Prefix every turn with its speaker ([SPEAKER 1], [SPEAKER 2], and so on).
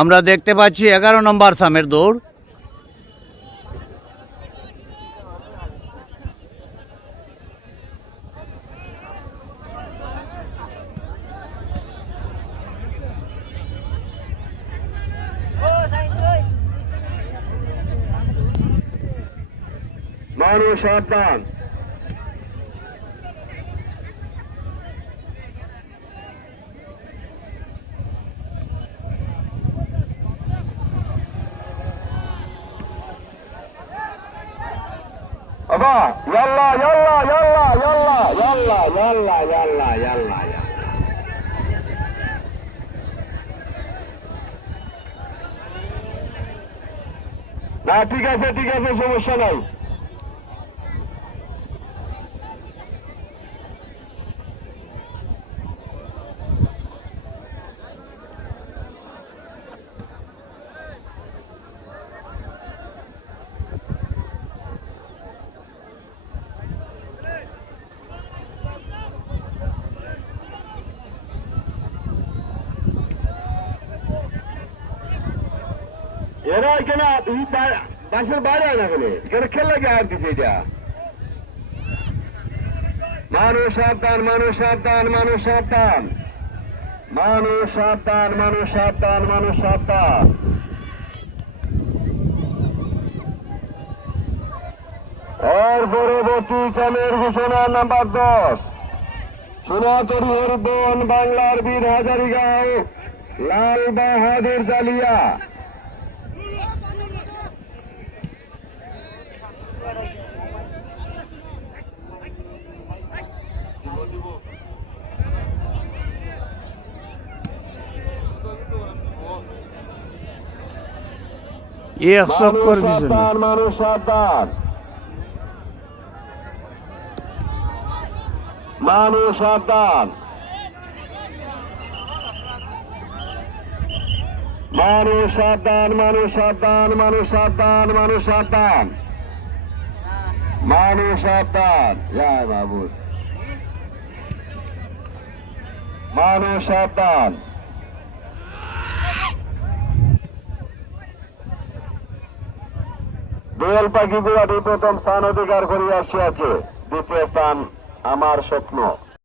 [SPEAKER 1] আমার
[SPEAKER 2] দেখতে পাচ্ছি এগারো নম্বর সামের দৌড়।
[SPEAKER 1] মানুষ সাবধান Aba, yalla, yalla, yalla, yalla, yalla, yalla, yalla, yalla, yalla. না ঠিক আছে ঠিক আছে সমস্যা নাই এরা এখানে বাসের বাইরে না কেন এখানে খেলে গে আর দিছে এটা? মানুষ সাবধান মানুষ সাবধান মানুষ সাবধান। মানুষ সাবধান মানুষ সাবধান মানুষ সাবধান। এর পরবর্তী চালের ঘোষণা নাম্বার দশ। সোনাতরি হরিবন বাংলার বীর হাজারিগাঁও লাল বাহাদুর জালিয়া।
[SPEAKER 2] এক চক্কর পিছনে
[SPEAKER 1] মানুষ সাবধান মানুষ সাবধান। মানুষ সাবধান। মানুষ সাবধান মানুষ সাবধান মানুষ সাবধান জয় বাবু মানুষ সাবধান। দোয়েল পাখি বিরাটি প্রথম স্থান অধিকার করিয়া আসিয়াছে। দ্বিতীয় স্থান আমার স্বপ্ন।